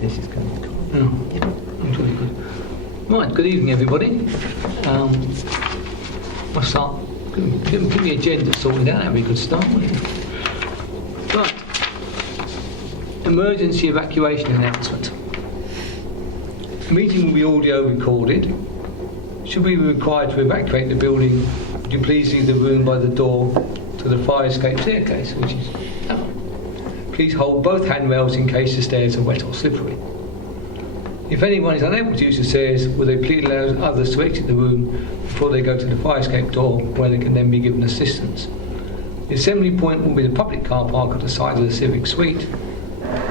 This is going to be cool. That's really good. Right, good evening everybody. I'll start. Give the agenda sorted out, that'd be a good start, wouldn't it? Right. Emergency evacuation announcement. The meeting will be audio recorded. Should we be required to evacuate the building, would you please leave the room by the door to the fire escape staircase, which is down. Please hold both handrails in case the stairs are wet or slippery. If anyone is unable to use the stairs, will they please allow others to exit the room before they go to the fire escape door, where they can then be given assistance. The assembly point will be the public car park at the side of the civic suite.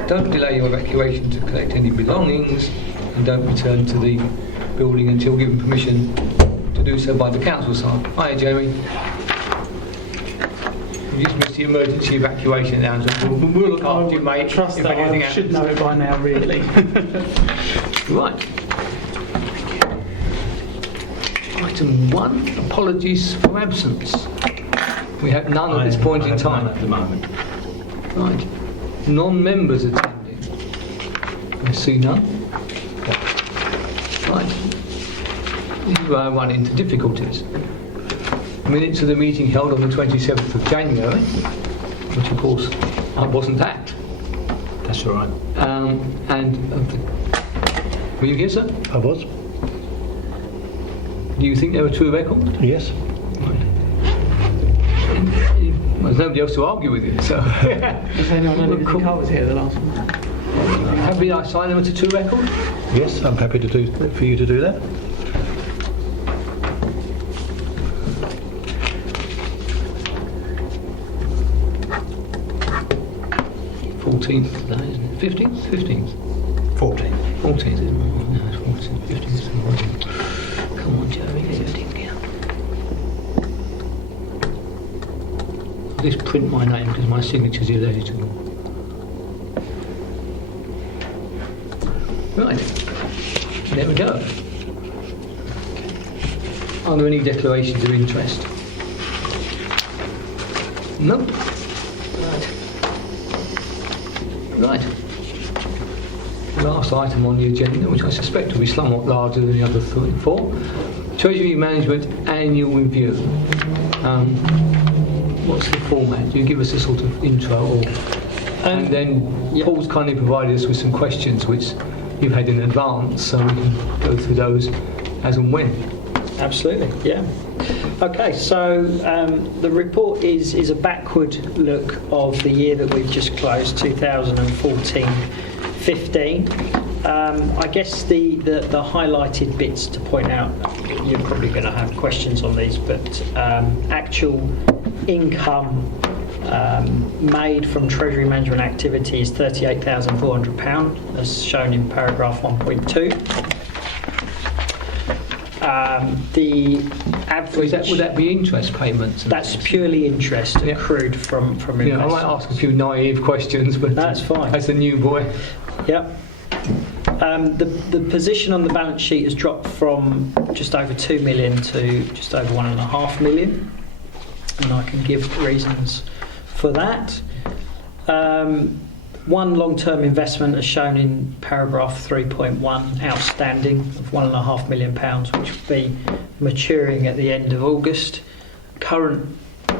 Don't delay your evacuation to collect any belongings, and don't return to the building until given permission to do so by the council side. Hiya, Jamie. You just missed the emergency evacuation announcement. We'll look after you, mate. Trust that I should know it by now, really. Right. Item 1, apologies for absence. We have none at this point in time. At the moment. Right. Non-members attending. I see none. Right. This is where I run into difficulties. Minutes of the meeting held on the 27th of January, which of course I wasn't at. That's all right. Were you here, sir? I was. Do you think they were true record? Yes. Right. Well, there's nobody else to argue with you, so. Does anyone know if I was here the last one? Happy I sign them as a true record? Yes, I'm happy to do for you to do that. Today, isn't it? 15th? 15th? 14. 14th, isn't it? No, it's 14th, 15th. Come on, Jeremy, get your thing out. I'll just print my name because my signature's illegible. Right, there we go. Are there any declarations of interest? Nope. Right. Last item on the agenda, which I suspect will be somewhat larger than the other 4. Treasury Management Annual Review. What's the format? Do you give us a sort of intro? And then Paul's kindly provided us with some questions which you've had in advance, so we can go through those as and when. Absolutely, yeah. Okay, so the report is a backward look of the year that we've just closed, 2014-15. I guess the highlighted bits to point out, you're probably going to have questions on these, but actual income made from Treasury management activity is £38,400, as shown in paragraph 1.2. The average... Would that be interest payments? That's purely interest accrued from investments. Yeah, I might ask a few naive questions, but that's fine. As a new boy. Yep. The position on the balance sheet has dropped from just over 2 million to just over 1.5 million, and I can give reasons for that. One long-term investment as shown in paragraph 3.1, outstanding of £1.5 million, which will be maturing at the end of August. Current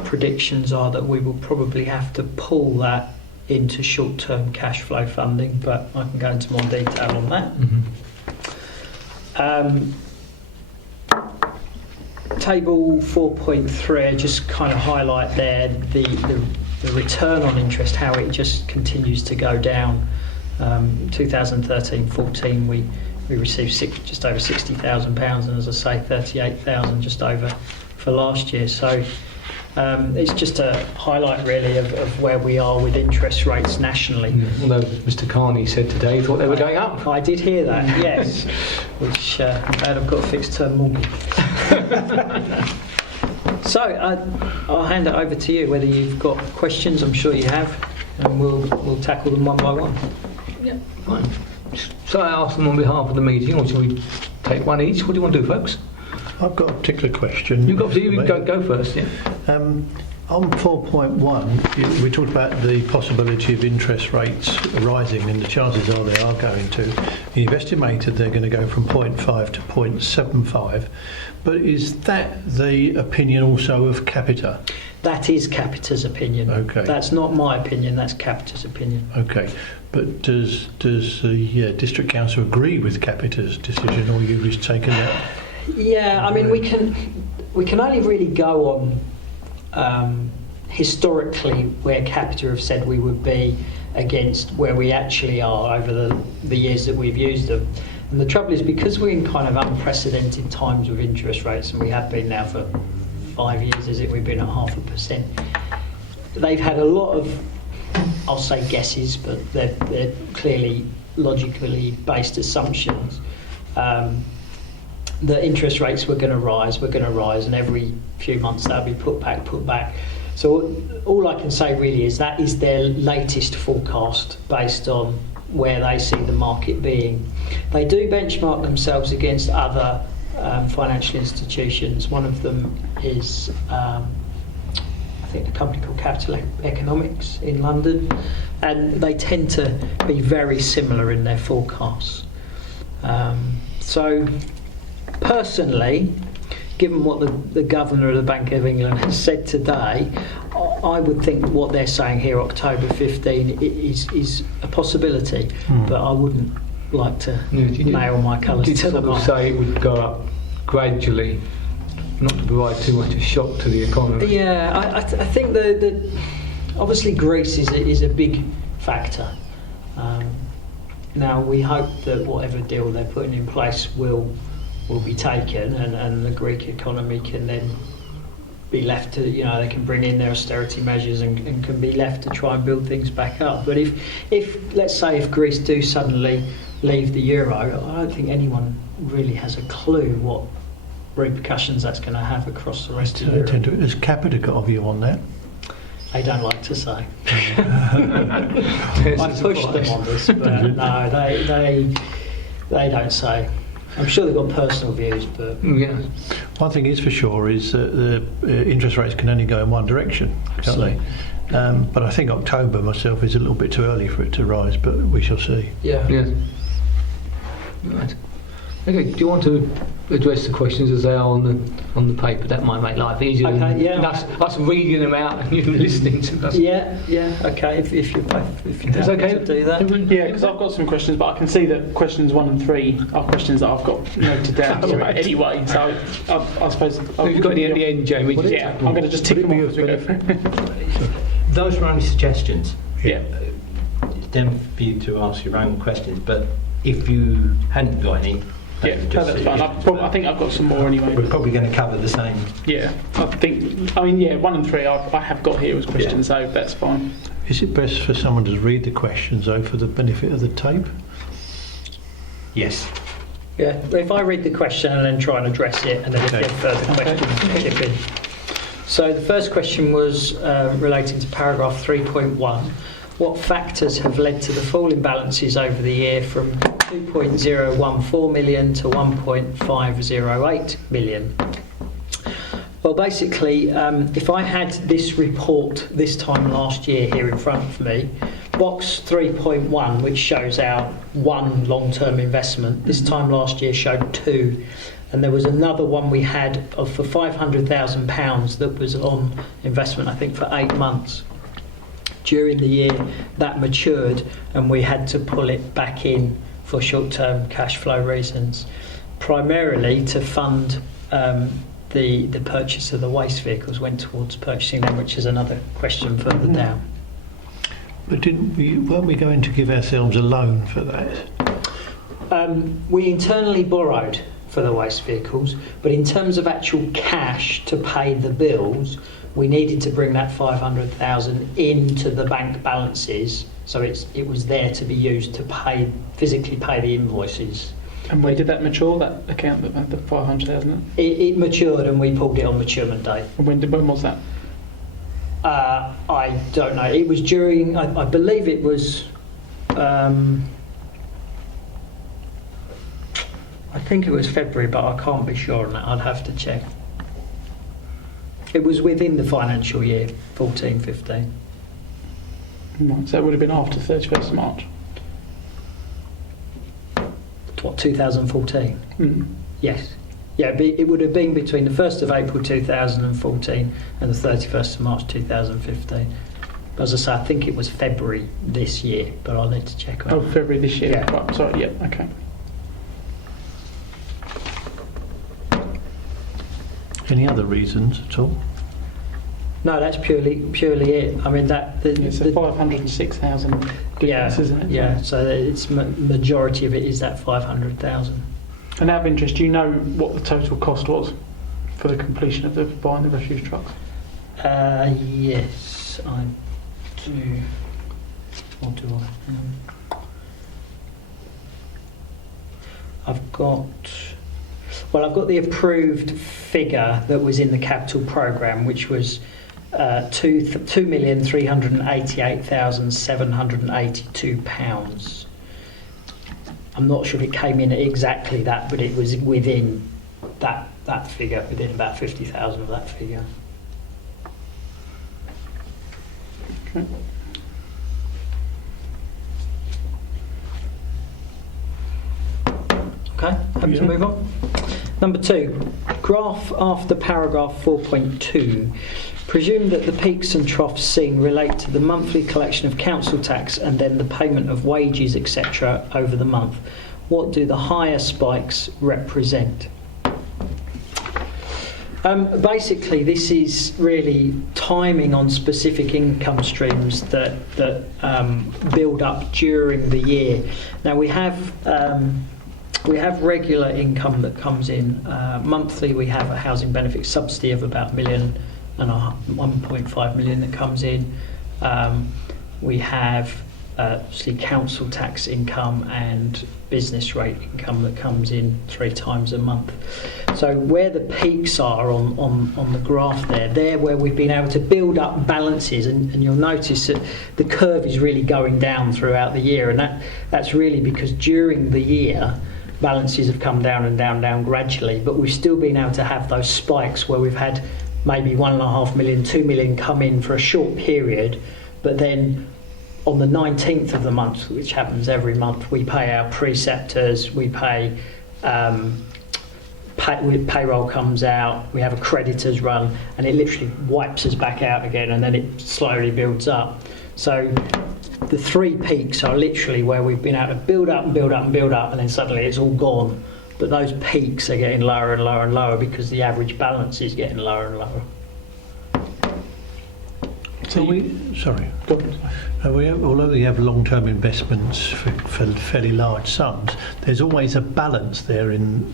predictions are that we will probably have to pull that into short-term cash flow funding, but I can go into more detail on that. Table 4.3, just kind of highlight there the return on interest, how it just continues to go down. 2013-14 we received just over £60,000, and as I say, 38,000 just over for last year. So it's just a highlight really of where we are with interest rates nationally. Although Mr. Carney said today he thought they were going up. I did hear that, yes. Which I'm glad I've got a fixed term mortgage. So I'll hand it over to you, whether you've got questions. I'm sure you have, and we'll tackle them one by one. Yeah, fine. So I ask them on behalf of the meeting, or shall we take one each? What do you want to do, folks? I've got a particular question. You've got to go first, yeah. On 4.1, we talked about the possibility of interest rates rising, and the chances are they are going to. You've estimated they're going to go from 0.5 to 0.75, but is that the opinion also of Capita? That is Capita's opinion. Okay. That's not my opinion, that's Capita's opinion. Okay, but does the District Council agree with Capita's decision, or you've just taken that? Yeah, I mean, we can only really go on historically where Capita have said we would be against where we actually are over the years that we've used them. And the trouble is, because we're in kind of unprecedented times with interest rates, and we have been now for 5 years, is it? We've been at 0.5%. They've had a lot of, I'll say guesses, but they're clearly logically based assumptions that interest rates were going to rise, and every few months they'll be put back. So all I can say really is that is their latest forecast based on where they see the market being. They do benchmark themselves against other financial institutions. One of them is, I think, a company called Capital Economics in London, and they tend to be very similar in their forecasts. So personally, given what the Governor of the Bank of England has said today, I would think what they're saying here, October 15, is a possibility, but I wouldn't like to nail my colours to the mark. Say it would go up gradually, not to provide too much a shock to the economy. Yeah, I think that obviously Greece is a big factor. Now we hope that whatever deal they're putting in place will be taken, and the Greek economy can then be left to, they can bring in their austerity measures and can be left to try and build things back up. But if let's say if Greece do suddenly leave the euro, I don't think anyone really has a clue what repercussions that's going to have across the rest of Europe. Has Capita got a view on that? They don't like to say. I pushed them on this, but no, they don't say. I'm sure they've got personal views, but Yeah. One thing is for sure is that the interest rates can only go in one direction, can't they? But I think October myself is a little bit too early for it to rise, but we shall see. yeah. Right. Okay. Do you want to address the questions as they are on the paper? That might make life easier. Okay, than yeah. us reading them out and you listening to us. Yeah. Okay. If you're That's happy okay to do that. Yeah, because I've got some questions, but I can see that questions 1 and 3 are questions that I've got noted down Right. anyway. So I suppose Have you got any at the end, Jamie? Yeah, I'm going to just tick them off as we go through. Those were only suggestions. Yeah. It's then for you to ask your own questions, but if you hadn't got any, Yeah, no, that's fine. I think I've got some more anyway. we're probably going to cover the same. Yeah, I mean, 1 and 3 I have got here as questions, so that's fine. Is it best for someone to read the questions, though, for the benefit of the tape? Yes. Yeah. If I read the question and then try and address it, and then if you have further questions, chip in. So the first question was relating to paragraph 3.1. What factors have led to the fall in balances over the year from 2.014 million to 1.508 million? Well, basically, if I had this report this time last year here in front of me, box 3.1, which shows our one long-term investment, this time last year showed 2. And there was another one we had for £500,000 that was on investment, I think, for 8 months. During the year, that matured, and we had to pull it back in for short-term cash flow reasons, primarily to fund the purchase of the waste vehicles, went towards purchasing them, which is another question further down. But weren't we going to give ourselves a loan for that? We internally borrowed for the waste vehicles, but in terms of actual cash to pay the bills, we needed to bring that 500,000 into the bank balances, so it was there to be used to physically pay the invoices. And when did that mature, that account that had the 500,000? It matured, and we pulled it on maturement date. And when was that? I don't know. It was during, I believe it was, I think it was February, but I can't be sure on that. I'd have to check. It was within the financial year, 14-15. Right, so it would have been after 31st of March. What, 2014? Mm. Yes. Yeah, it would have been between the 1st of April 2014 and the 31st of March 2015. But as I say, I think it was February this year, but I'll need to check on Oh, that. February this year. Yeah. Right, sorry, yeah, okay. Any other reasons at all? No, that's purely it. I mean, It's a 506,000 difference, isn't it? Yeah, so it's majority of it is that 500,000. And out of interest, do you know what the total cost was for the completion of buying the refuse trucks? Yes, I do. Or do I? I've got the approved figure that was in the capital programme, which was £2,388,782. I'm not sure if it came in at exactly that, but it was within that figure, within about 50,000 of that figure. Okay. Okay, happy to move on. Number 2, graph after paragraph 4.2. Presume that the peaks and troughs seen relate to the monthly collection of council tax and then the payment of wages, etc. over the month. What do the higher spikes represent? Basically, this is really timing on specific income streams that build up during the year. Now we have regular income that comes in monthly. We have a housing benefit subsidy of about 1.5 million that comes in. We have obviously council tax income and business rate income that comes in 3 times a month. So where the peaks are on the graph they're where we've been able to build up balances, and you'll notice that the curve is really going down throughout the year, and that's really because during the year balances have come down and down gradually, but we've still been able to have those spikes where we've had maybe 1.5 million, 2 million come in for a short period, but then on the 19th of the month, which happens every month, we pay our preceptors, we pay, payroll comes out, we have a creditors run, and it literally wipes us back out again, and then it slowly builds up. So the 3 peaks are literally where we've been able to build up and build up and build up, and then suddenly it's all gone. But those peaks are getting lower and lower and lower because the average balance is getting lower and lower. So although we have long-term investments for fairly large sums, there's always a balance there in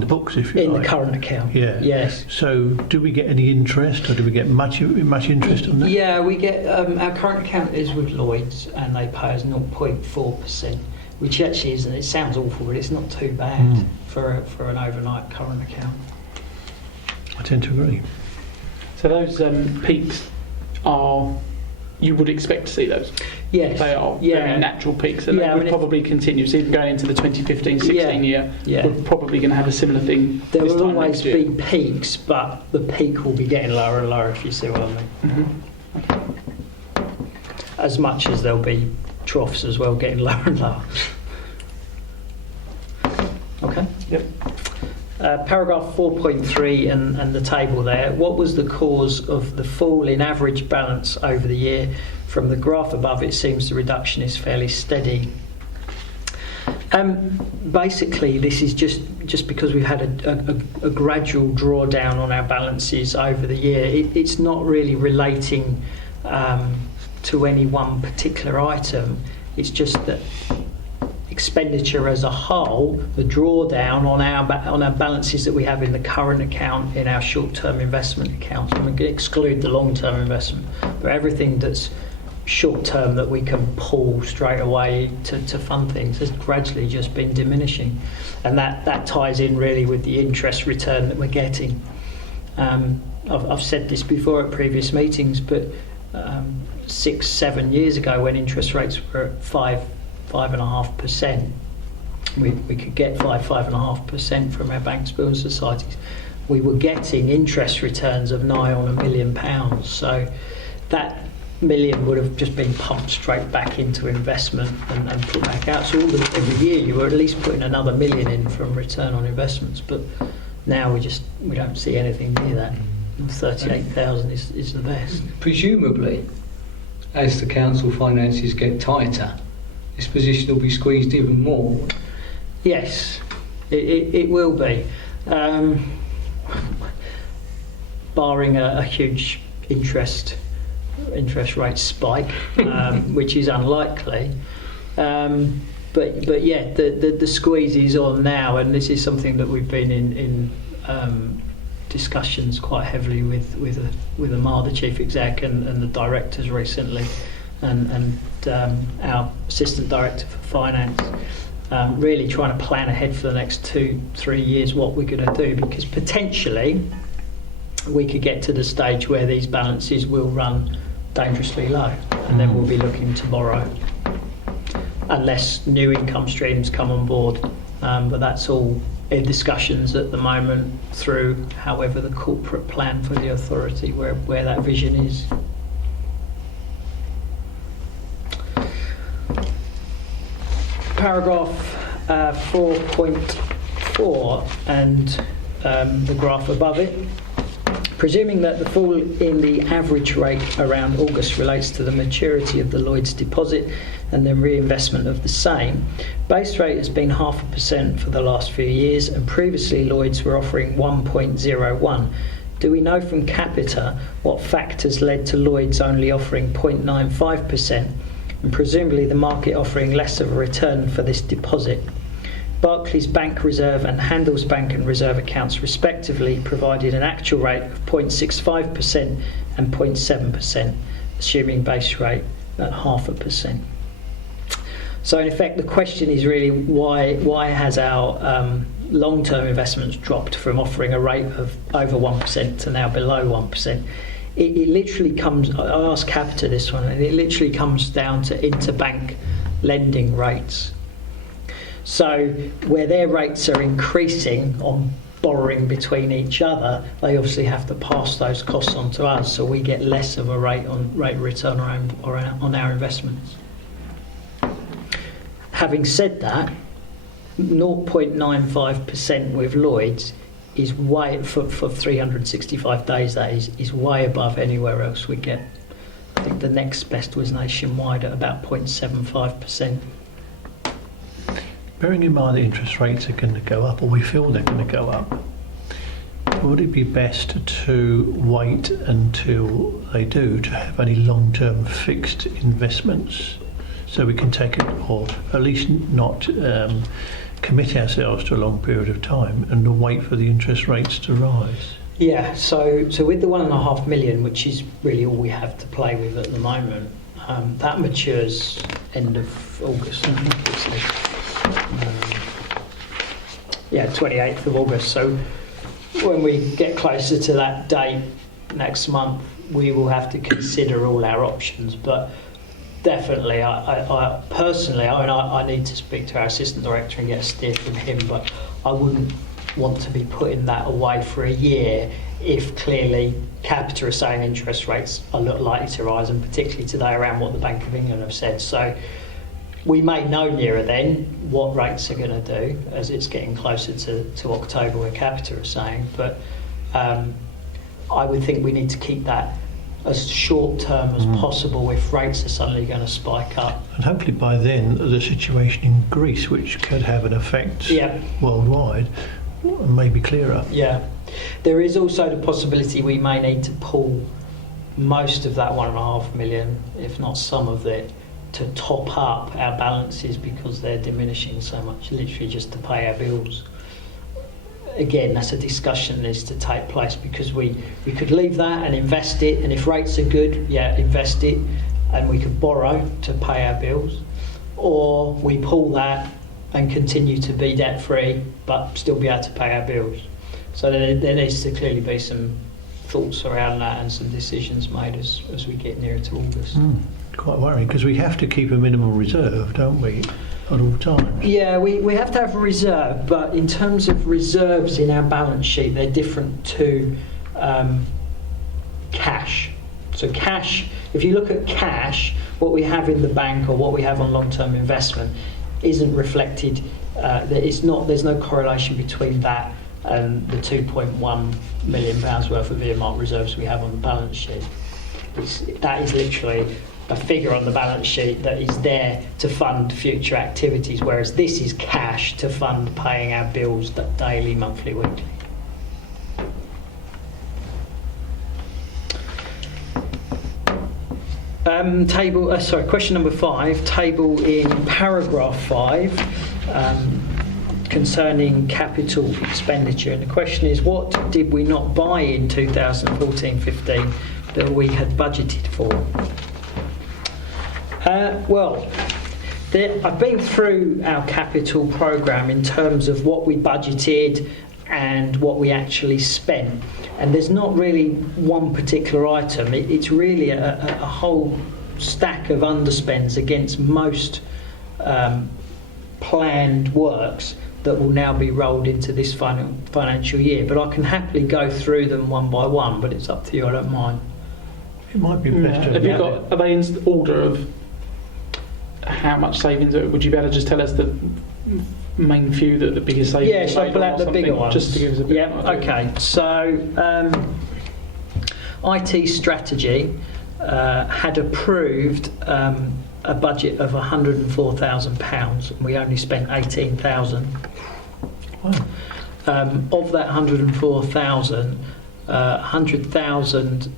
the books, if you like. In the current account. Yeah. Yes. So do we get any interest, or do we get much interest on that? Yeah, we get our current account is with Lloyds, and they pay us 0.4%, which actually isn't. It sounds awful, but it's not too bad for an overnight current account. I tend to agree. So those peaks are, you would expect to see those? Yes. They are Yeah. very natural peaks, and Yeah, they would probably continue. So even going into the 2015-16 year, Yeah. we're probably going to have a similar thing There this will time always next year. be peaks, but the peak will be getting lower and lower, if you see what I mean. Mhm. As much as there'll be troughs as well, getting lower and lower. Okay. Yep. Paragraph 4.3 and the table there. What was the cause of the fall in average balance over the year? From the graph above, it seems the reduction is fairly steady. Basically, this is just because we've had a gradual drawdown on our balances over the year. It's not really relating to any one particular item. It's just that expenditure as a whole, the drawdown on our balances that we have in the current account, in our short-term investment accounts, and we can exclude the long-term investment, but everything that's short-term that we can pull straight away to fund things has gradually just been diminishing, and that ties in really with the interest return that we're getting. I've said this before at previous meetings, but 6-7 years ago, when interest rates were at 5.5%, we could get 5.5% from our banks, building societies. we were getting interest returns of nigh on £1 million. So that million would have just been pumped straight back into investment and put back out. So every year you were at least putting another million in from return on investments. But now we don't see anything near that. 38,000 is the best. Presumably, as the council finances get tighter, this position will be squeezed even more. Yes, it will be. Barring a huge interest rate spike, which is unlikely. But yeah, the squeeze is on now, and this is something that we've been in discussions quite heavily with Amar, the chief exec, and the directors recently, and our assistant director for finance. Really trying to plan ahead for the next 2-3 years what we're going to do, because potentially we could get to the stage where these balances will run dangerously low, and then we'll be looking to borrow unless new income streams come on board. But that's all in discussions at the moment through however the corporate plan for the authority, where that vision is. Paragraph 4.4 and the graph above it. Presuming that the fall in the average rate around August relates to the maturity of the Lloyds deposit and the reinvestment of the same, base rate has been 0.5% for the last few years, and previously Lloyds were offering 1.01. Do we know from Capita what factors led to Lloyds only offering 0.95%, and presumably the market offering less of a return for this deposit? Barclays Bank Reserve and Handelsbanken Reserve accounts respectively provided an actual rate of 0.65% and 0.7%, assuming base rate at 0.5%. So in effect, the question is really why has our long-term investments dropped from offering a rate of over 1% to now below 1%? It literally comes, I asked Capita this one, and it literally comes down to interbank lending rates. So where their rates are increasing on borrowing between each other, they obviously have to pass those costs on to us, so we get less of a rate of return on our investments. Having said that, 0.95% with Lloyds is way, for 365 days, that is way above anywhere else we get. I think the next best was nationwide at about 0.75%. Bearing in mind that interest rates are going to go up, or we feel they're going to go up, would it be best to wait until they do to have any long-term fixed investments so we can take it, or at least not commit ourselves to a long period of time and wait for the interest rates to rise? Yeah, so with the 1.5 million, which is really all we have to play with at the moment, that matures end of August, I think it's like. 28th of August. So when we get closer to that date next month, we will have to consider all our options. But definitely, I personally, I need to speak to our assistant director and get a steer from him. But I wouldn't want to be putting that away for a year if clearly Capita are saying interest rates are likely to rise, and particularly today around what the Bank of England have said. So we may know nearer then what rates are going to do as it's getting closer to October, where Capita are saying. But I would think we need to keep that as short term as possible if rates are suddenly going to spike up. And hopefully by then the situation in Greece, which could have an effect worldwide, may be clearer. Yeah. There is also the possibility we may need to pull most of that 1.5 million, if not some of it, to top up our balances because they're diminishing so much, literally just to pay our bills. Again, that's a discussion that needs to take place, because we could leave that and invest it, and if rates are good, invest it, and we could borrow to pay our bills, or we pull that and continue to be debt free but still be able to pay our bills. So there needs to clearly be some thoughts around that and some decisions made as we get nearer to August. Quite worrying, because we have to keep a minimal reserve, don't we? at all times. Yeah, we have to have a reserve, but in terms of reserves in our balance sheet, they're different to cash. So cash, if you look at cash, what we have in the bank or what we have on long-term investment isn't reflected. There's no correlation between that and the £2.1 million worth of earmarked reserves we have on the balance sheet. That is literally a figure on the balance sheet that is there to fund future activities, whereas this is cash to fund paying our bills daily, monthly, weekly. Question number 5, table in paragraph 5, concerning capital expenditure. And the question is, what did we not buy in 2014-15 that we had budgeted for? I've been through our capital programme in terms of what we budgeted and what we actually spent. And there's not really one particular item. It's really a whole stack of underspends against most planned works that will now be rolled into this financial year. But I can happily go through them one by one, but it's up to you, I don't mind. It might be best to... Are they in order of how much savings? Would you be able to just tell us the main few, the biggest savings? Yeah, so I'll pull out the bigger ones. Just to give us a bit. Yeah, okay. So IT strategy had approved a budget of £104,000 and we only spent £18,000. Wow. Of that 104,000, 100,000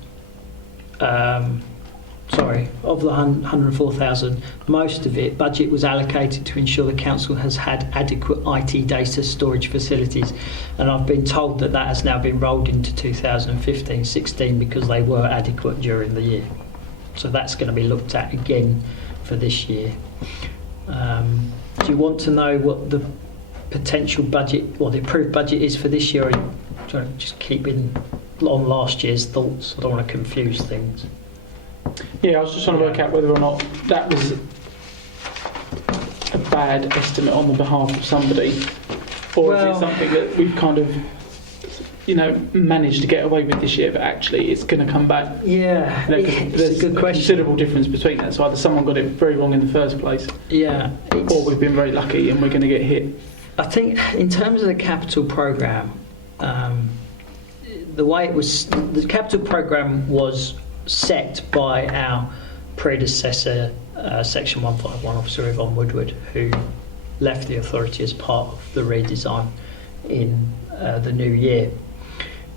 of the 104,000, most of it, budget was allocated to ensure the council has had adequate IT data storage facilities, and I've been told that has now been rolled into 2015-16 because they were adequate during the year. So that's going to be looked at again for this year. Do you want to know what the potential budget or the approved budget is for this year, or do you want to just keep in on last year's thoughts? I don't want to confuse things. Yeah, I was just trying to work out whether or not that was a bad estimate on the behalf of somebody, or is it something that we've kind of, managed to get away with this year, but actually it's going to come back. Yeah, there's a good question. Considerable difference between that. So either someone got it very wrong in the first place, or we've been very lucky and we're going to get hit. I think in terms of the capital programme, the capital programme was set by our predecessor, Section 151 Officer Yvonne Woodward, who left the authority as part of the redesign in the new year.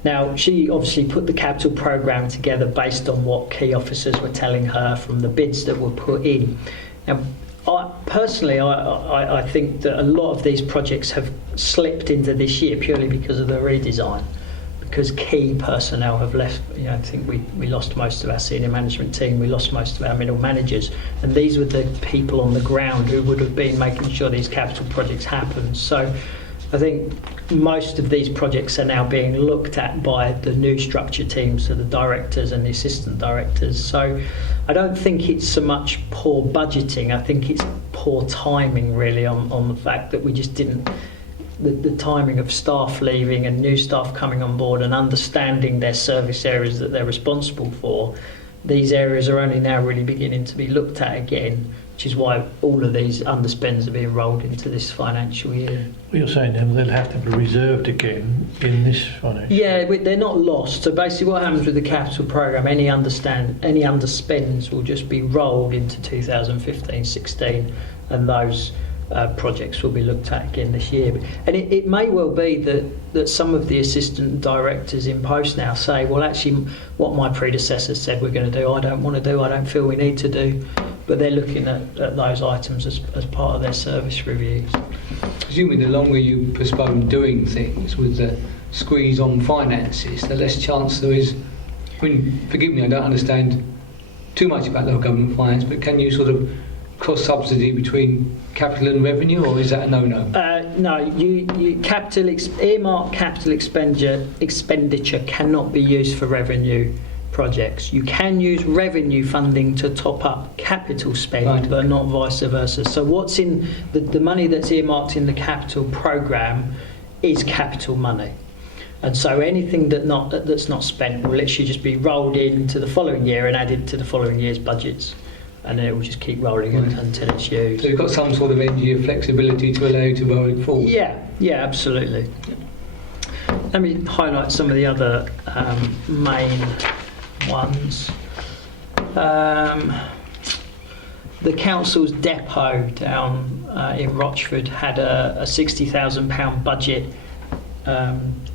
Now, she obviously put the capital programme together based on what key officers were telling her from the bids that were put in. Now, I think that a lot of these projects have slipped into this year purely because of the redesign, because key personnel have left. I think we lost most of our senior management team, we lost most of our middle managers, and these were the people on the ground who would have been making sure these capital projects happen. So I think most of these projects are now being looked at by the new structure teams, so the directors and the assistant directors. So I don't think it's so much poor budgeting, I think it's poor timing really on the fact that we just didn't, the timing of staff leaving and new staff coming on board and understanding their service areas that they're responsible for. These areas are only now really beginning to be looked at again, which is why all of these underspends are being rolled into this financial year. Well, you're saying then they'll have to be reserved again in this financial year? Yeah, they're not lost. So basically what happens with the capital programme, any underspends will just be rolled into 2015-16, and those projects will be looked at again this year. And it may well be that some of the assistant directors in post now say, well, actually what my predecessors said we're going to do, I don't want to do, I don't feel we need to do. But they're looking at those items as part of their service reviews. Presumably the longer you postpone doing things with the squeeze on finances, the less chance there is. Forgive me, I don't understand too much about local government finance, but can you sort of cross-subsidy between capital and revenue, or is that a no-no? No, you earmarked capital expenditure cannot be used for revenue projects. You can use revenue funding to top up capital spend, Right. but not vice versa. So what's in the money that's earmarked in the capital programme is capital money. And so anything that's not spent will literally just be rolled into the following year and added to the following year's budgets. And then it will just keep rolling Right. until it's used. So you've got some sort of end-year flexibility to allow you to roll it forward. Yeah, absolutely. Let me highlight some of the other main ones. The council's depot down in Rochford had a £60,000 budget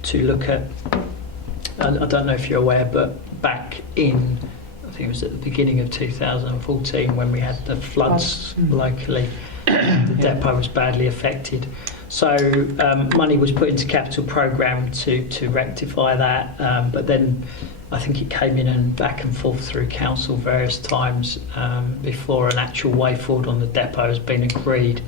to look at. I don't know if you're aware, but back in, I think it was at the beginning of 2014 when we had the floods locally, the depot was badly affected. So money was put into capital programme to rectify that, but then I think it came in and back and forth through council various times before an actual way forward on the depot has been agreed.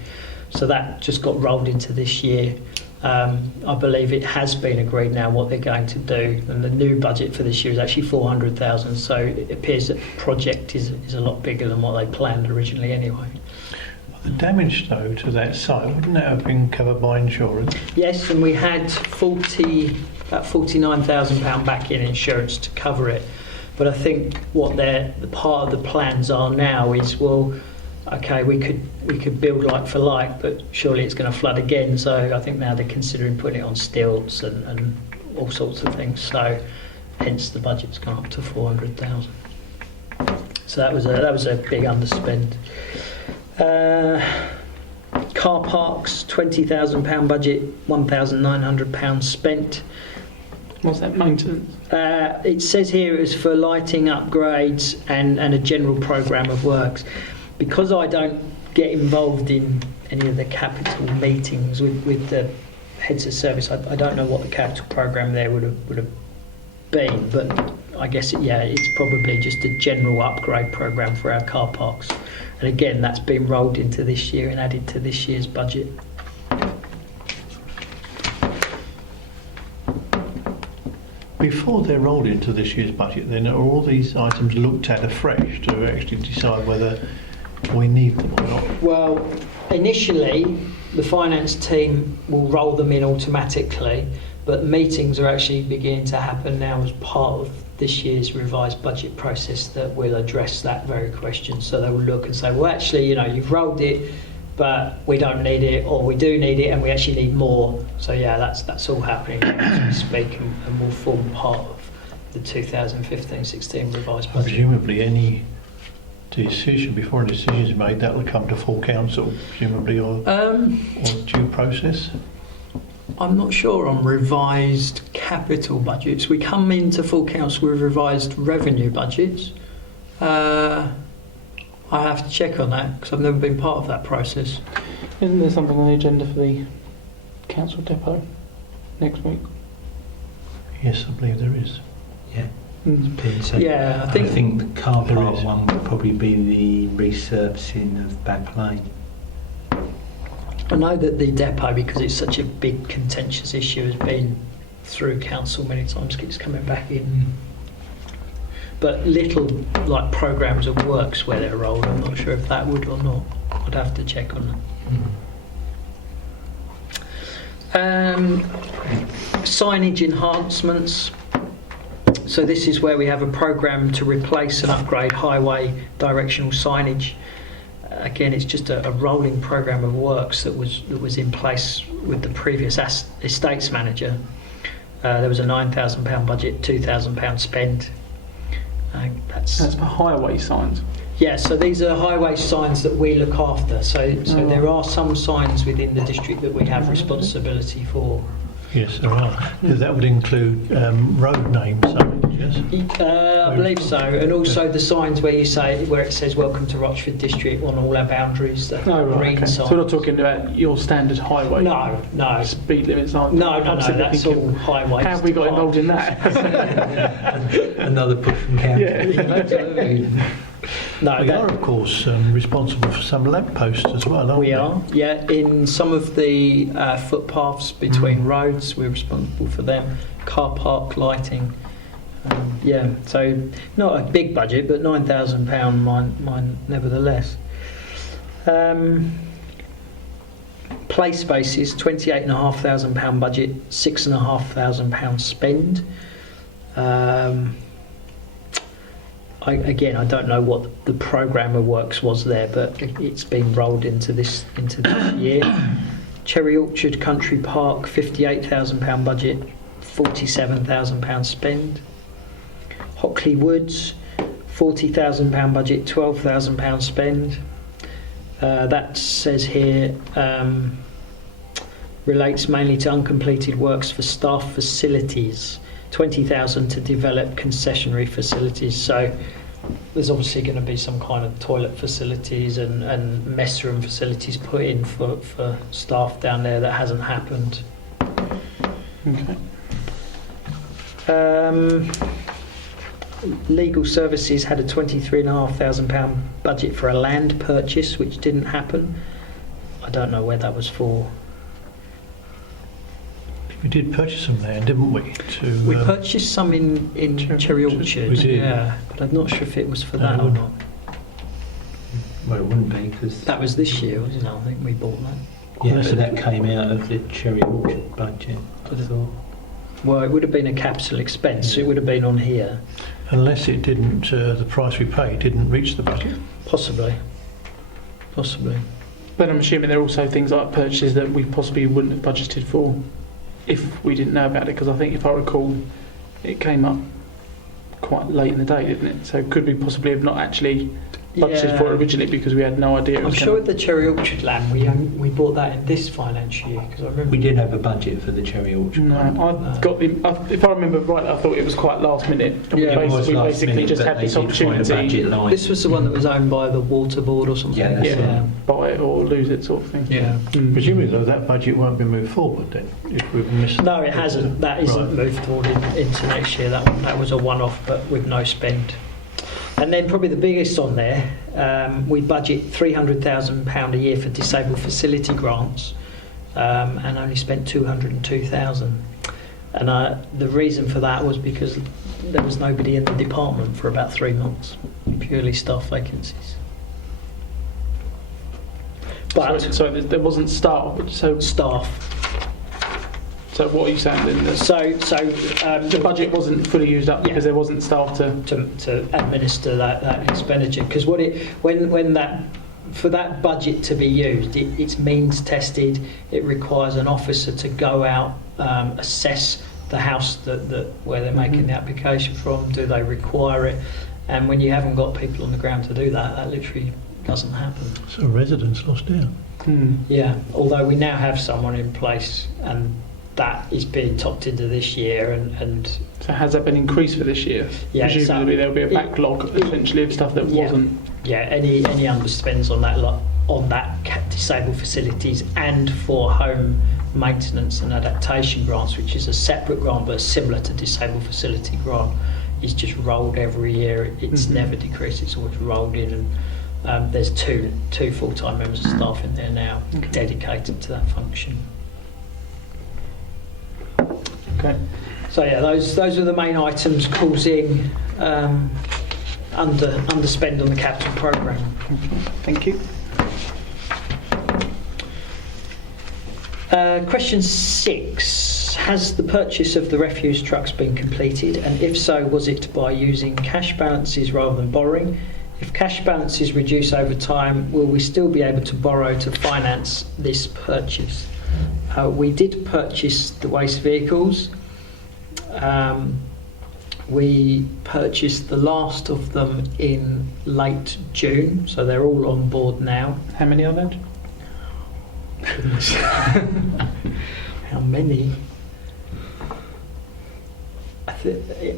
So that just got rolled into this year. I believe it has been agreed now what they're going to do, and the new budget for this year is actually 400,000. So it appears that the project is a lot bigger than what they planned originally anyway. The damage, though, to that site, wouldn't that have been covered by insurance? Yes, and we had about £49,000 back in insurance to cover it. But I think what the part of the plans are now is, well, okay, we could build like for like, but surely it's going to flood again. So I think now they're considering putting it on stilts and all sorts of things. So hence the budget's gone up to 400,000. So that was a big underspend. Car parks, £20,000 budget, £1,900 spent. What's that, maintenance? It says here it was for lighting upgrades and a general programme of works. Because I don't get involved in any of the capital meetings with the heads of service, I don't know what the capital programme there would have been, but I guess it's probably just a general upgrade programme for our car parks. And again, that's been rolled into this year and added to this year's budget. Before they're rolled into this year's budget, then are all these items looked at afresh to actually decide whether we need them or not? Well, initially, the finance team will roll them in automatically, but meetings are actually beginning to happen now as part of this year's revised budget process that will address that very question. So they will look and say, well, actually, you've rolled it, but we don't need it, or we do need it and we actually need more. So yeah, that's all happening as we speak and will form part of the 2015-16 revised budget. Presumably any decision, before a decision is made, that will come to full council, presumably, or due process? I'm not sure on revised capital budgets. We come into full council with revised revenue budgets. I have to check on that because I've never been part of that process. Isn't there something on the agenda for the council depot next week? Yes, I believe there is. Yeah. Mm. Yeah, I think the car There park is. one would probably be the resurfacing of Back Lane. I know that the depot, because it's such a big contentious issue, has been through council many times, keeps coming back in. But little like programmes of works where they're rolled, I'm not sure if that would or not. I'd have to check on that. Signage enhancements. So this is where we have a programme to replace and upgrade highway directional signage. Again, it's just a rolling programme of works that was in place with the previous estates manager. There was a £9,000 budget, £2,000 spent. That's for highway signs. Yeah, so these are highway signs that we look after. So there are some signs within the district that we have responsibility for. Yes, there are. That would include road name signs, yes? I believe so, and also the signs where it says "Welcome to Rochford District" on all our boundaries. The green Okay. signs. So we're not talking about your standard highway. No. Speed limits aren't. No. Obviously That's thinking, all highways. how have we got involved in that? Another push from council. Yeah. No, We are, of course, responsible for some lampposts as well, aren't we? we are. Yeah, in some of the footpaths between roads, we're responsible for them. Car park lighting, Yeah, so not a big budget, but £9,000 mine nevertheless. Play spaces, £28,500 budget, £6,500 spend. I don't know what the programme of works was there, but it's been rolled into this year. Cherry Orchard Country Park, £58,000 budget, £47,000 spend. Hockley Woods, £40,000 budget, £12,000 spend. That says here relates mainly to uncompleted works for staff facilities. 20,000 to develop concessionary facilities. So there's obviously going to be some kind of toilet facilities and mess room facilities put in for staff down there. That hasn't happened. Okay. Legal services had a £23,500 budget for a land purchase, which didn't happen. I don't know where that was for. We did purchase some land, didn't we? We purchased some in Cherry Orchard. We did. Yeah, but I'm not sure if it was for that No. or not. Well, it wouldn't be because That was this year, wasn't it? I think we bought that. yeah, so that came out of the Cherry Orchard budget. I thought. Well, it would have been a capital expense, so it would have been on here. Unless it didn't, the price we paid didn't reach the budget. Possibly. But I'm assuming there are also things like purchases that we possibly wouldn't have budgeted for if we didn't know about it, because I think if I recall it came up quite late in the day, didn't it? So could we possibly have not actually budgeted for it originally because we had no idea it I'm was sure with the Cherry Orchard land, we bought that in this financial year, because I remember We did have a budget for the Cherry Orchard. No, I've got if I remember right, I thought it was quite last minute. And Yeah, It was we last basically minute, just but had they this did find a opportunity, budget line. this was the one that was owned by the water board or something. Yeah, that's yeah, buy it or lose it sort of thing. Yeah. Presumably, though, that budget won't be moved forward then, if we've missed. No, it hasn't. That isn't Right. moved forward into next year. That was a one-off, but with no spend. And then probably the biggest on there, we budget £300,000 a year for disabled facility grants, and only spent 202,000. And the reason for that was because there was nobody in the department for about 3 months, purely staff vacancies. But So there wasn't staff. So what are you saying then? The budget wasn't fully used up because there wasn't staff to administer that expenditure, because when that for that budget to be used, it's means tested. It requires an officer to go out, assess the house that where they're making the application from. Do they require it? And when you haven't got people on the ground to do that, that literally doesn't happen. So residents lost out. Yeah, although we now have someone in place, and that is being topped into this year, and So has that been increased for this year? Yeah, Presumably so there'll be a backlog essentially of stuff that wasn't. Yeah, any underspends on that disabled facilities and for home maintenance and adaptation grants, which is a separate grant but similar to disabled facility grant, is just rolled every year. It's never decreased. It's always rolled in, and there's two full-time members of staff in there now dedicated to that function. Okay. So yeah, those are the main items causing underspend on the capital programme. Thank you. Question 6. Has the purchase of the refuse trucks been completed, and if so, was it by using cash balances rather than borrowing? If cash balances reduce over time, will we still be able to borrow to finance this purchase? We did purchase the waste vehicles. We purchased the last of them in late June, so they're all on board now. How many are there? How many?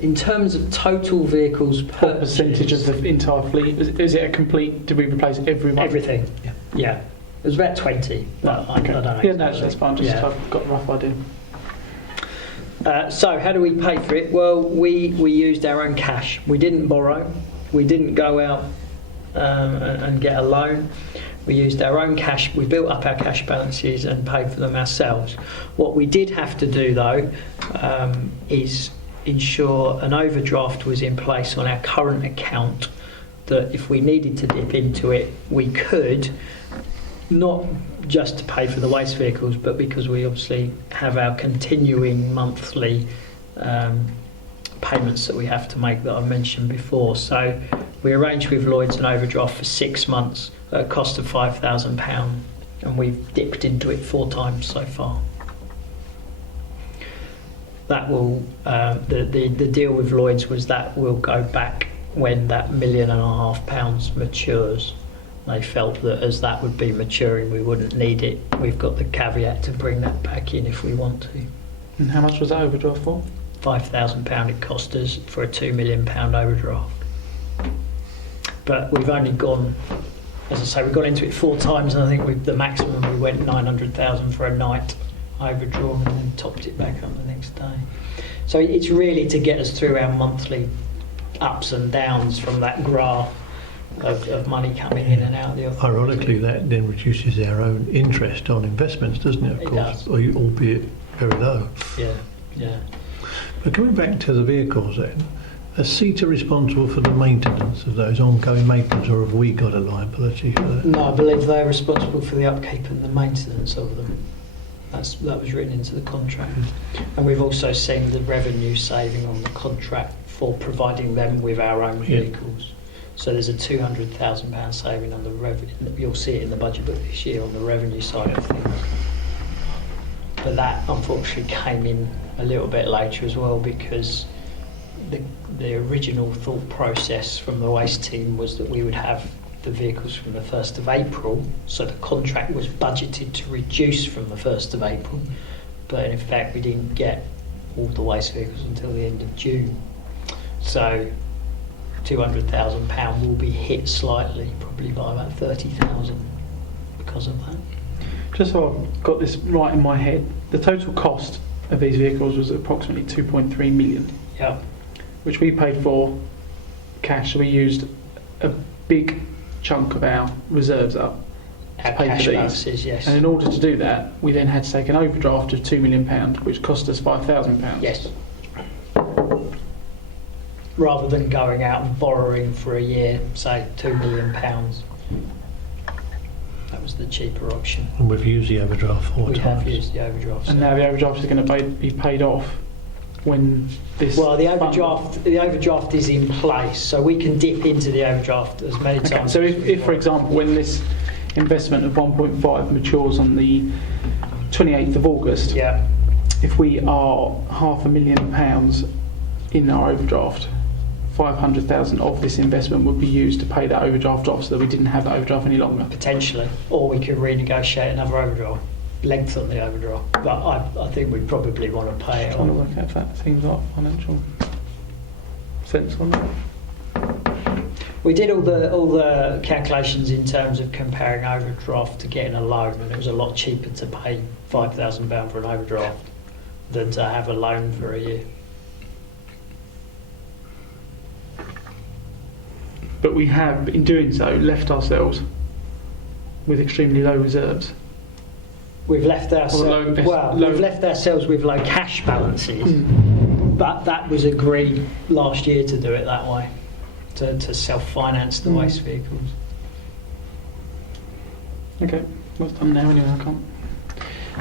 In terms of total vehicles What purchased, percentage of the entire fleet? Is it a complete? Did we replace everyone? everything. Yeah. It was about 20. But I don't know. Yeah, no, that's fine. Just Yeah. I've got a rough idea. So how do we pay for it? Well, we used our own cash. We didn't borrow. We didn't go out and get a loan. We used our own cash. We built up our cash balances and paid for them ourselves. What we did have to do, though, is ensure an overdraft was in place on our current account, that if we needed to dip into it, we could, not just to pay for the waste vehicles, but because we obviously have our continuing monthly payments that we have to make that I mentioned before. So we arranged with Lloyds an overdraft for 6 months at a cost of £5,000, and we've dipped into it 4 times so far. That will the deal with Lloyds was that will go back when that £1.5 million matures. They felt that as that would be maturing, we wouldn't need it. We've got the caveat to bring that back in if we want to. And how much was that overdraft for? £5,000 it cost us for a £2 million overdraft. But we've only gone, as I say, we've gone into it 4 times, and I think the maximum we went 900,000 for a night overdrawn, and then topped it back up the next day. So it's really to get us through our monthly ups and downs from that graph of money coming in and out of the authority. Ironically, that then reduces our own interest on investments, doesn't it? Of It course, does. albeit very low. Yeah. But coming back to the vehicles then, is CETA responsible for the maintenance of those ongoing maintenance, or have we got a liability for that? No, I believe they're responsible for the upkeep and the maintenance of them. That was written into the contract. And we've also seen the revenue saving on the contract for providing them with our own vehicles. So there's a £200,000 saving on the revenue. You'll see it in the budget book this year on the revenue side of things. But that unfortunately came in a little bit later as well, because the original thought process from the waste team was that we would have the vehicles from the 1st of April, so the contract was budgeted to reduce from the 1st of April, but in fact we didn't get all the waste vehicles until the end of June. So £200,000 will be hit slightly, probably by about 30,000 because of that. Just so I've got this right in my head, the total cost of these vehicles was approximately 2.3 million, Yeah. which we paid for cash. So we used a big chunk of our reserves up Our to pay cash for these. balances, yes. And in order to do that, we then had to take an overdraft of £2 million, which cost us £5,000. Yes. Rather than going out and borrowing for a year, say £2 million. That was the cheaper option. And we've used the overdraft 4 We times. have used the overdraft. And now the overdraft is going to be paid off when this. Well, the fund- overdraft is in place, so we can dip into the overdraft as many Okay, times. so as we if, for want. example, when this investment of 1.5 matures on the 28th of August, Yeah. if we are £500,000 in our overdraft, 500,000 of this investment would be used to pay that overdraft off, so that we didn't have that overdraft any longer. Potentially, or we could renegotiate another overdraft, lengthen the overdraft. But I think we probably want to pay it Trying to on. work out if that seems like financial sense or not. We did all the calculations in terms of comparing overdraft to getting a loan, and it was a lot cheaper to pay £5,000 for an overdraft than to have a loan for a year. But we have, in doing so, left ourselves with extremely low reserves. We've left ourselves we've left ourselves with low cash balances, but that was agreed last year to do it that way, to self-finance the waste vehicles. Okay, well, it's done now anyway, I can't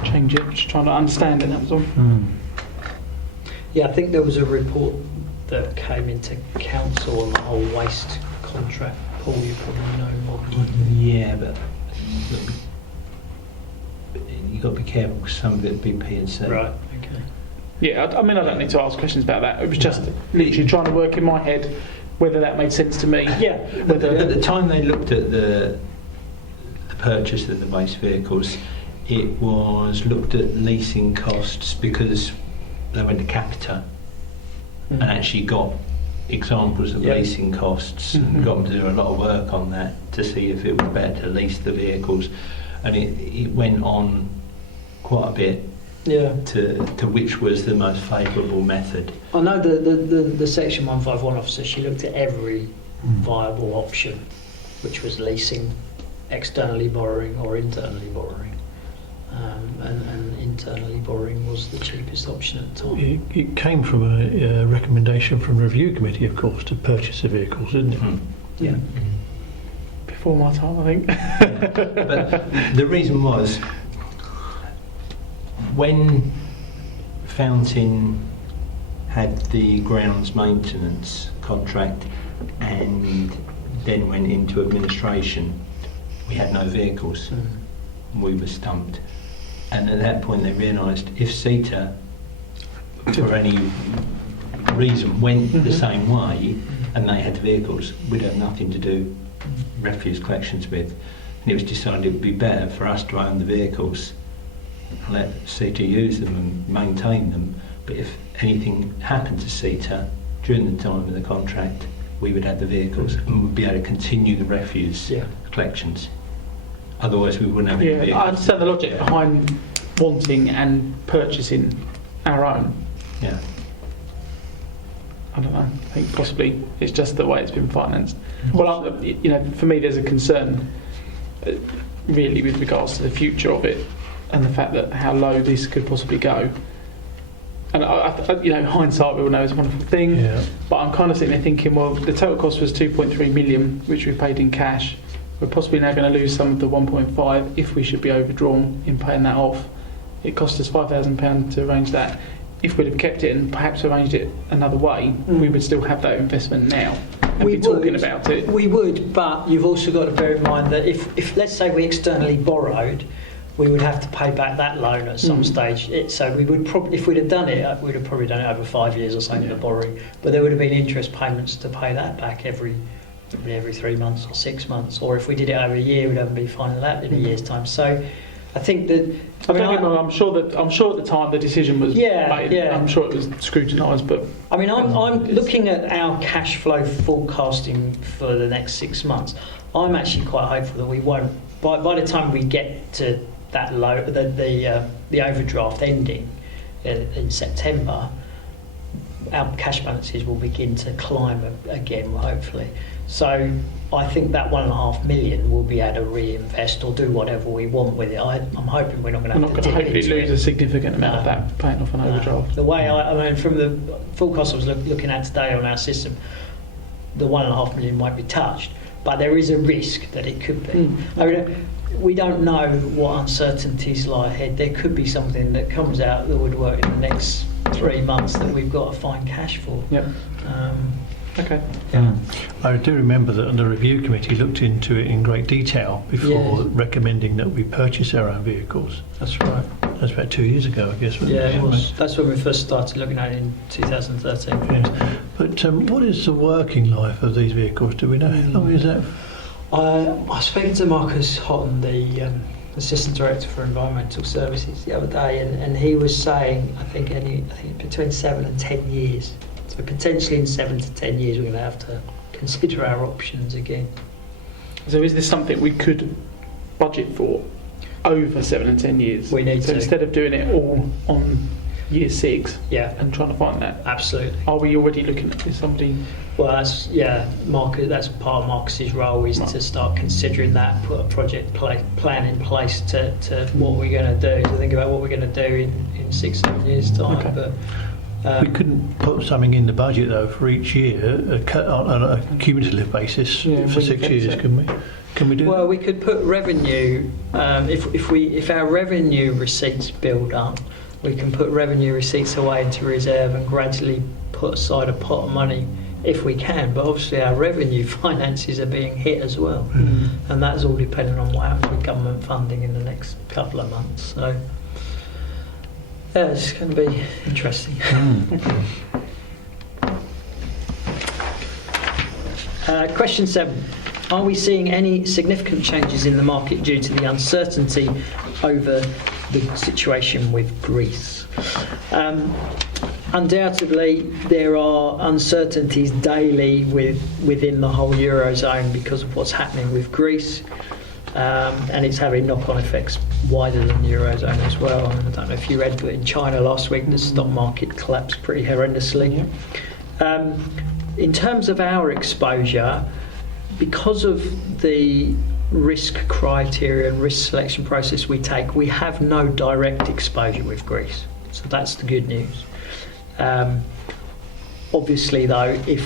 change it, just trying to understand it, that was all. Yeah, I think there was a report that came into council on the whole waste contract. Paul, you probably know more. Yeah, but you've got to be careful because some of it be P and C. Right, okay. Yeah, I mean, I don't need to ask questions about that. It was just literally trying to work in my head whether that made sense to me. Yeah. At the time they looked at the purchase of the waste vehicles, it was looked at leasing costs because they went to Capita and actually got examples of Yeah. leasing costs and got them to do a lot of work on that to see if it was better to lease the vehicles, and it went on quite a bit Yeah. to which was the most favourable method. I know the Section 151 officer, she looked at every viable option, which was leasing, externally borrowing or internally borrowing. And internally borrowing was the cheapest option at the time. It came from a recommendation from the review committee, of course, to purchase the vehicles, didn't it? Yeah. Before my time, I think. But the reason was, when Fountain had the grounds maintenance contract and then went into administration, we had no vehicles. We were stumped. And at that point they realised if CETA, for any reason, went the same way and they had the vehicles, we'd have nothing to do refuse collections with. And it was decided it would be better for us to own the vehicles and let CETA use them and maintain them. But if anything happened to CETA during the time of the contract, we would have the vehicles and would be able to continue the refuse collections. Otherwise we wouldn't have any vehicles. I understand the logic behind wanting and purchasing our own. Yeah. I don't know. I think possibly it's just the way it's been financed. Well, for me, there's a concern, really, with regards to the future of it and the fact that how low this could possibly go. And hindsight, we all know is a wonderful thing. Yeah. But I'm kind of sitting there thinking, well, the total cost was 2.3 million, which we paid in cash. We're possibly now going to lose some of the 1.5 if we should be overdrawn in paying that off. It cost us £5,000 to arrange that. If we'd have kept it and perhaps arranged it another way, we would still have that investment now and be talking about it. We would, but you've also got to bear in mind that if let's say we externally borrowed, we would have to pay back that loan at some stage. So we would probably, if we'd have done it, we'd have probably done it over 5 years or something, the borrowing. But there would have been interest payments to pay that back every 3 months or 6 months. Or if we did it over a year, we'd have to be finding that in a year's time. So I think that. I'm sure at the time the decision was made. Yeah. I'm sure it was scrutinised, but I mean, I'm looking at our cash flow forecasting for the next 6 months. I'm actually quite hopeful that we won't. By the time we get to that low, the overdraft ending in September, our cash balances will begin to climb again, hopefully. So I think that 1.5 million will be able to reinvest or do whatever we want with it. I'm hoping we're not going to have to dip hopefully into lose a significant amount of that paying off an overdraft. The way I mean, from the forecast I was looking at today on our system, the 1.5 million won't be touched, but there is a risk that it could be. I mean, we don't know what uncertainties lie ahead. There could be something that comes out that would work in the next 3 months that we've got to find cash for. Yep. Okay. Yeah. I do remember that the review committee looked into it in great detail before recommending that we purchase our own vehicles. That's right. That's about 2 years ago, I guess. Wasn't Yeah, it was. That's when we first started looking at it in 2013. Yeah. But what is the working life of these vehicles? Do we know how long is that? I was speaking to Marcus Houghton, the Assistant Director for Environmental Services, the other day, and he was saying, I think between 7 and 10 years. So potentially in 7 to 10 years we're going to have to consider our options again. So is this something we could budget for over 7 and 10 years? We need so to. Instead of doing it all on year 6 and trying to find that. Absolutely. Are we already looking at this? Somebody? Well, Marcus, that's part of Marcus's role is to start considering that, put a project plan in place to what we're going to do, to think about what we're going to do in 6, 7 years' time. Okay. But we couldn't put something in the budget though for each year on a cumulative basis for 6 years, can we? Can we do well, that? we could put revenue. If our revenue receipts build up, we can put revenue receipts away into reserve and gradually put aside a pot of money if we can. But obviously, our revenue finances are being hit as well, and that's all dependent on what happens with government funding in the next couple of months. So. Yeah, it's going to be interesting. Question 7. Are we seeing any significant changes in the market due to the uncertainty over the situation with Greece? Undoubtedly, there are uncertainties daily within the whole Eurozone because of what's happening with Greece. And it's having knock-on effects wider than the Eurozone as well. I don't know if you read, but in China last week the stock market collapsed pretty horrendously. In terms of our exposure, because of the risk criteria and risk selection process we take, we have no direct exposure with Greece. So that's the good news. Obviously, though, if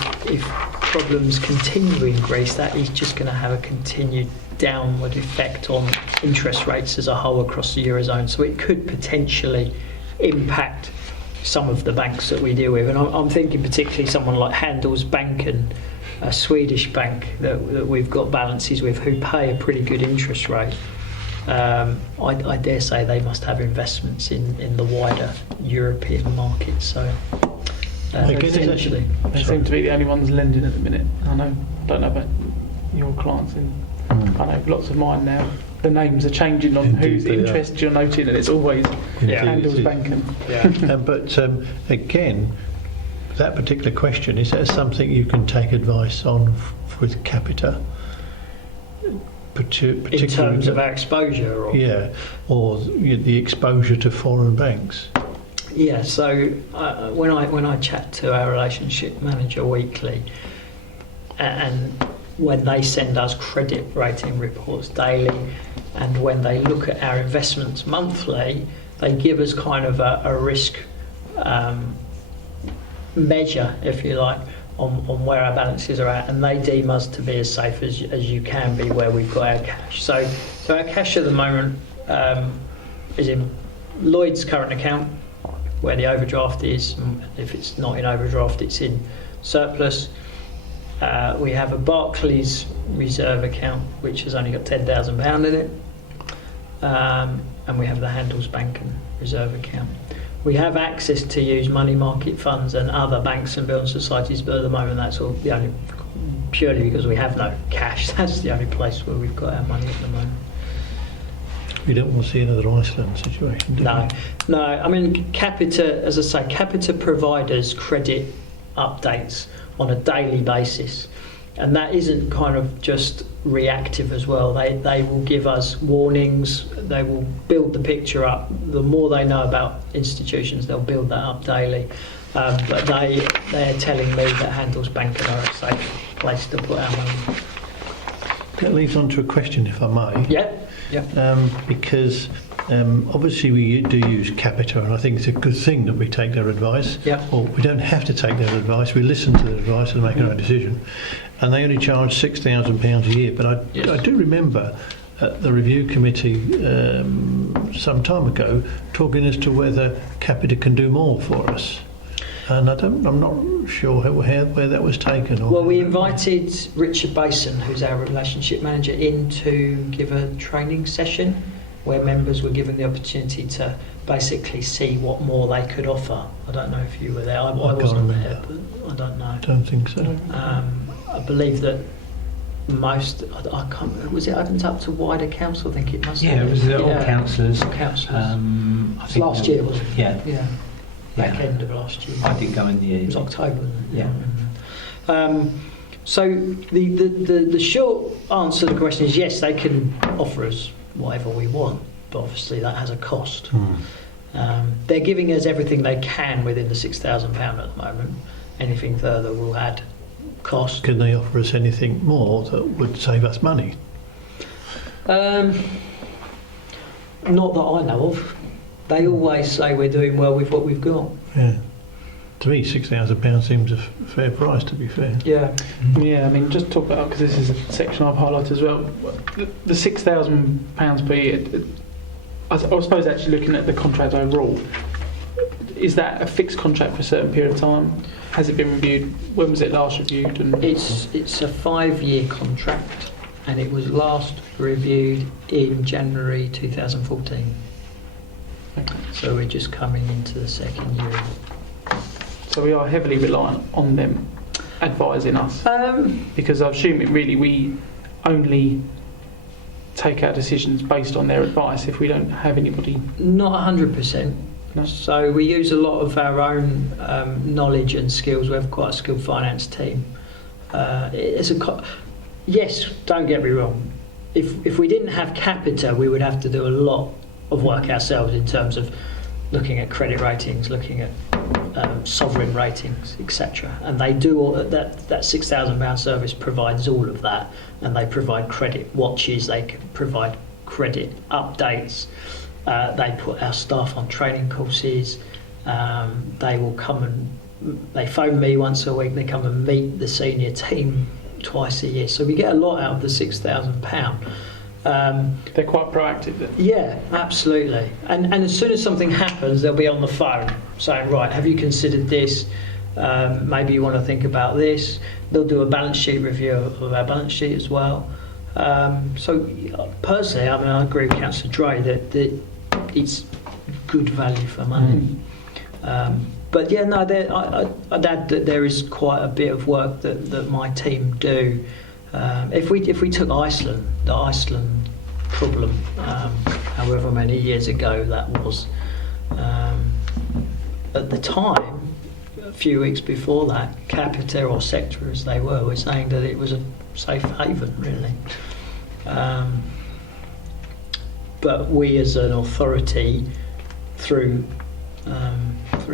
problems continue in Greece, that is just going to have a continued downward effect on interest rates as a whole across the Eurozone. So it could potentially impact some of the banks that we deal with. And I'm thinking particularly someone like Handelsbanken, a Swedish bank that we've got balances with, who pay a pretty good interest rate. I dare say they must have investments in the wider European market. So potentially, they seem to be the only ones lending at the minute. I don't know about your clients. I know lots of mine now. The names are changing on Indeed, whose interest you're noting, and it's always Handelsbanken. Yeah. But again, that particular question, is that something you can take advice on with Capita? In terms of our exposure? Or? Yeah, or the exposure to foreign banks? Yeah, so when I chat to our relationship manager weekly, and when they send us credit rating reports daily, and when they look at our investments monthly, they give us kind of a risk measure, if you like, on where our balances are at, and they deem us to be as safe as you can be where we've got our cash. So our cash at the moment is in Lloyd's current account, where the overdraft is. If it's not in overdraft, it's in surplus. We have a Barclays reserve account, which has only got £10,000 in it, and we have the Handelsbanken reserve account. We have access to use money market funds and other banks and building societies, but at the moment that's all the only, purely because we have no cash. That's the only place where we've got our money at the moment. We don't want to see another Iceland situation, do No, we? no. I mean, Capita, as I say, Capita provide us credit updates on a daily basis, and that isn't kind of just reactive as well. They will give us warnings. They will build the picture up. The more they know about institutions, they'll build that up daily. But they are telling me that Handelsbanken are a safe place to put our money. That leads on to a question, if I may. Yeah. Because obviously we do use Capita, and I think it's a good thing that we take their advice. Yeah. Or we don't have to take their advice. We listen to their advice and make our own decision. And they only charge £6,000 a year. But I do remember at the review committee some time ago talking as to whether Capita can do more for us. And I'm not sure where that was taken. Well, we invited Richard Basin, who's our relationship manager, in to give a training session where members were given the opportunity to basically see what more they could offer. I don't know if you were there. I wasn't there, but I don't know. Don't think so. I believe that most, I can't, was it opened up to wider council? I think it must have Yeah, it was been. all councillors. I think last year, wasn't it? Yeah. Back end of last year. I did go in the year. It was October, wasn't it? Yeah. So the short answer to the question is yes, they can offer us whatever we want, but obviously that has a cost. They're giving us everything they can within the £6,000 at the moment. Anything further will add cost. Can they offer us anything more that would save us money? Not that I know of. They always say we're doing well with what we've got. Yeah. To me, £6,000 seems a fair price, to be fair. Yeah. Yeah, I mean, just talk about, because this is a section I've highlighted as well, the £6,000 per year, I suppose actually looking at the contract overall, is that a fixed contract for a certain period of time? Has it been reviewed? When was it last reviewed? And It's a 5-year contract, and it was last reviewed in January 2014. okay. So we're just coming into the second year. So we are heavily reliant on them advising us, because I assume we only take our decisions based on their advice if we don't have anybody. Not 100%. No. So we use a lot of our own knowledge and skills. We have quite a skilled finance team. Yes, don't get me wrong. If we didn't have Capita, we would have to do a lot of work ourselves in terms of looking at credit ratings, looking at sovereign ratings, etc. And they do all that. That £6,000 service provides all of that, and they provide credit watches. They can provide credit updates. They put our staff on training courses. They will come and they phone me once a week. They come and meet the senior team twice a year. So we get a lot out of the £6,000. They're quite proactive then. Yeah, absolutely. And as soon as something happens, they'll be on the phone saying, right, have you considered this? Maybe you want to think about this. They'll do a balance sheet review of our balance sheet as well. So personally, I mean, I agree with Councillor Dre that it's good value for money. But yeah, no, I'd add that there is quite a bit of work that my team do. If we took Iceland, the Iceland problem, however many years ago that was, at the time, a few weeks before that, Capita or Sector as they were saying that it was a safe haven, really. But we as an authority threw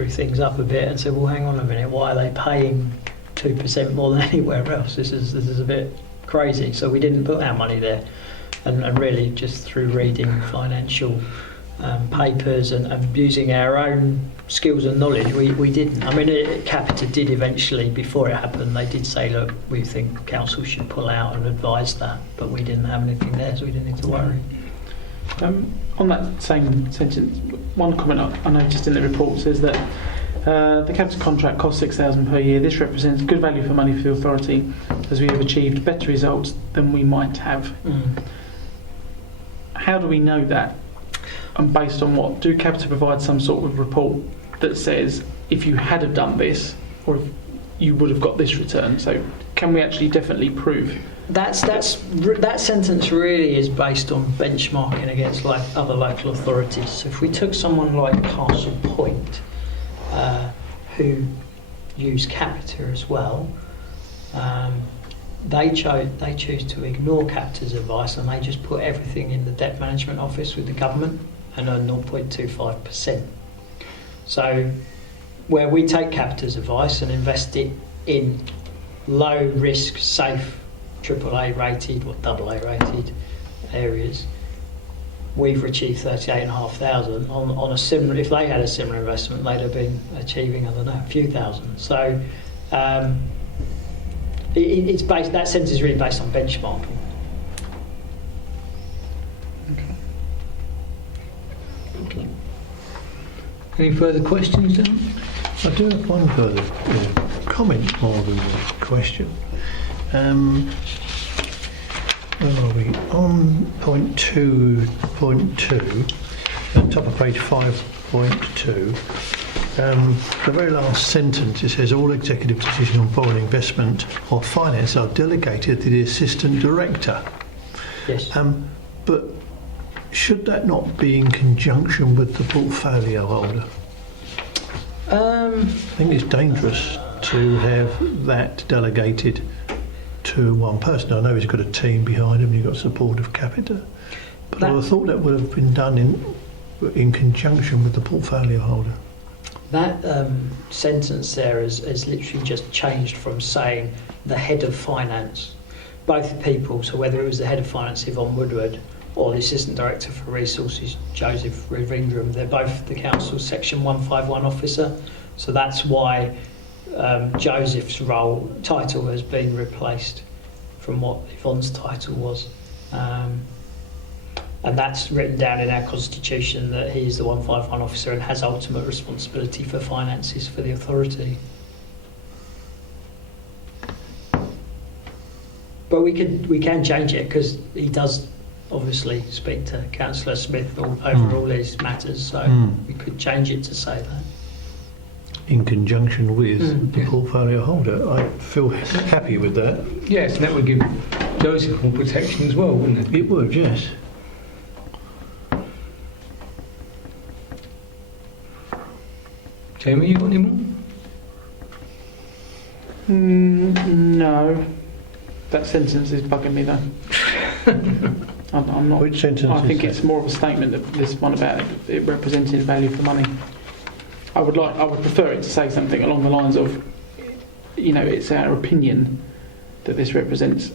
things up a bit and said, well, hang on a minute, why are they paying 2% more than anywhere else? This is a bit crazy. So we didn't put our money there, and really just through reading financial papers and using our own skills and knowledge, we didn't. I mean, Capita did eventually, before it happened, they did say, look, we think council should pull out, and advise that, but we didn't have anything there, so we didn't need to worry. On that same sentence, one comment I noticed in the report says that the Capita contract costs £6,000 per year. This represents good value for money for the authority, as we have achieved better results than we might have. How do we know that? And based on what? Do Capita provide some sort of report that says if you had have done this, or if you would have got this return? So can we actually definitely prove? That sentence really is based on benchmarking against like other local authorities. So if we took someone like Castle Point, who use Capita as well, they choose to ignore Capita's advice, and they just put everything in the debt management office with the government and earn 0.25%. So where we take Capita's advice and invest it in low risk, safe, AAA rated or AA rated areas, we've achieved 38,500 on a similar. If they had a similar investment, they'd have been achieving, I don't know, a few thousand. So it's based. That sentence is really based on benchmarking. Okay. Any further questions, Dan? I do have one further comment more than a question. Where are we? On point 2.2, at top of page 5.2, the very last sentence, it says all executive decisions on foreign investment or finance are delegated to the assistant director. Yes. But should that not be in conjunction with the portfolio holder? I think it's dangerous to have that delegated to one person. I know he's got a team behind him, you've got support of Capita, but I thought that would have been done in conjunction with the portfolio holder. That sentence there is literally just changed from saying the head of finance. Both people, so whether it was the head of finance, Yvonne Woodward, or the assistant director for resources, Joseph Ravindram, they're both the council's section 151 officer. So that's why Joseph's title has been replaced from what Yvonne's title was. And that's written down in our constitution that he is the 151 officer and has ultimate responsibility for finances for the authority. But we can change it, because he does obviously speak to Councillor Smith over all these matters, so we could change it to say that. In conjunction with the portfolio holder. I feel happy with that. Yes, and that would give Joseph more protection as well, wouldn't it? It would, yes. Jamie, you got any more? No. That sentence is bugging me though. I'm not. Which sentence I is think that? it's more of a statement of this one about it representing value for money. I would prefer it to say something along the lines of, it's our opinion that this represents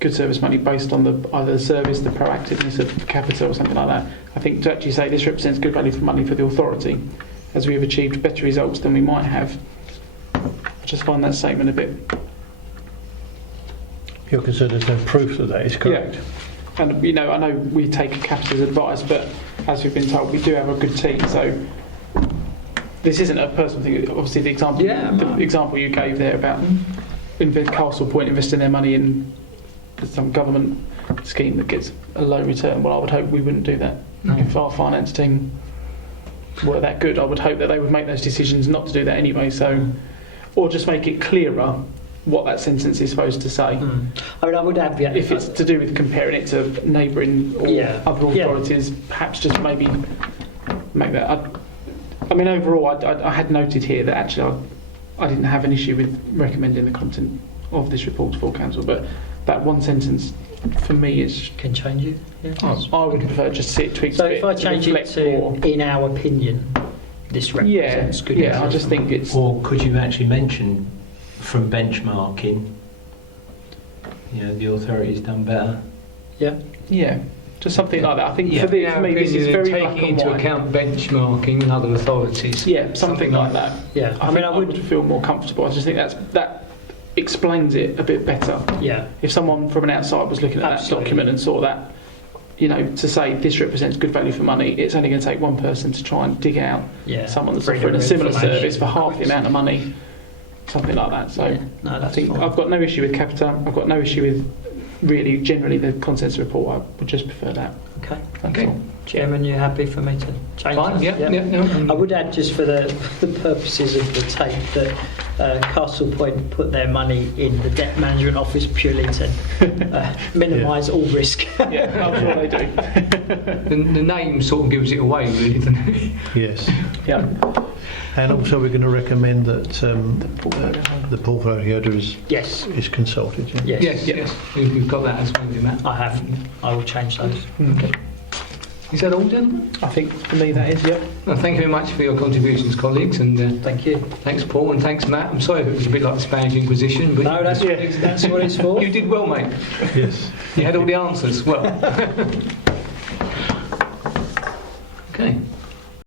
good service money based on either the service, the proactiveness of capital or something like that. I think to actually say this represents good value for money for the authority, as we have achieved better results than we might have. I just find that statement a bit... You're concerned there's no proof that that is correct? Yeah. And, I know we take capital's advice, but as we've been told, we do have a good team, so this isn't a personal thing. Obviously, the example you gave there about Castle Point investing their money in some government scheme that gets a low return, well, I would hope we wouldn't do that. No. If our finance team were that good, I would hope that they would make those decisions not to do that anyway, or just make it clearer what that sentence is supposed to say. I mean, I would have... If it's to do with comparing it to neighbouring or other authorities, perhaps just maybe make that... I mean, overall, I had noted here that actually I didn't have an issue with recommending the content of this report to full council, but that one sentence, for me, is... Can change it? Yeah. I would prefer just to see it tweaked So a bit. if I change it to, more. in our opinion, this represents good... Yeah, I just think it's... Or could you actually mention from benchmarking, the authority's done better? Yeah, just something like that. I think for Our me, this is opinion, very black taking and into white. account benchmarking and other authorities. Yeah, something like that. Yeah, I mean, I would feel more comfortable. I just think that explains it a bit better. Yeah. If someone from an outside was looking at Absolutely. that document and saw that, to say this represents good value for money, it's only going to take one person to try and dig out someone that's Freedom offering a of similar information. service for half the amount of money, something like that. So No, I that's think fine. I've got no issue with Capita. I've got no issue with really generally the contents of the report. I would just prefer that. Okay. That's Okay. all. Chairman, you happy for me to change Fine, that? no. I would add, just for the purposes of the tape, that Castle Point put their money in the debt management office purely to minimise all risk. Yeah, I'm sure they do. The name sort of gives it away, really, doesn't it? Yes. Yeah. And also we're going to recommend that the portfolio holder is Yes. consulted. Yeah? Yes. We've got that as well, Matt. I have. I will change those. Okay. Is that all, gentlemen? I think for me that is, yep. Well, thank you very much for your contributions, colleagues, and Thank you. thanks, Paul, and thanks, Matt. I'm sorry if it was a bit like the Spanish Inquisition, but No, that's what it's for. you did well, mate. Yes. You had all the answers. Well. Okay.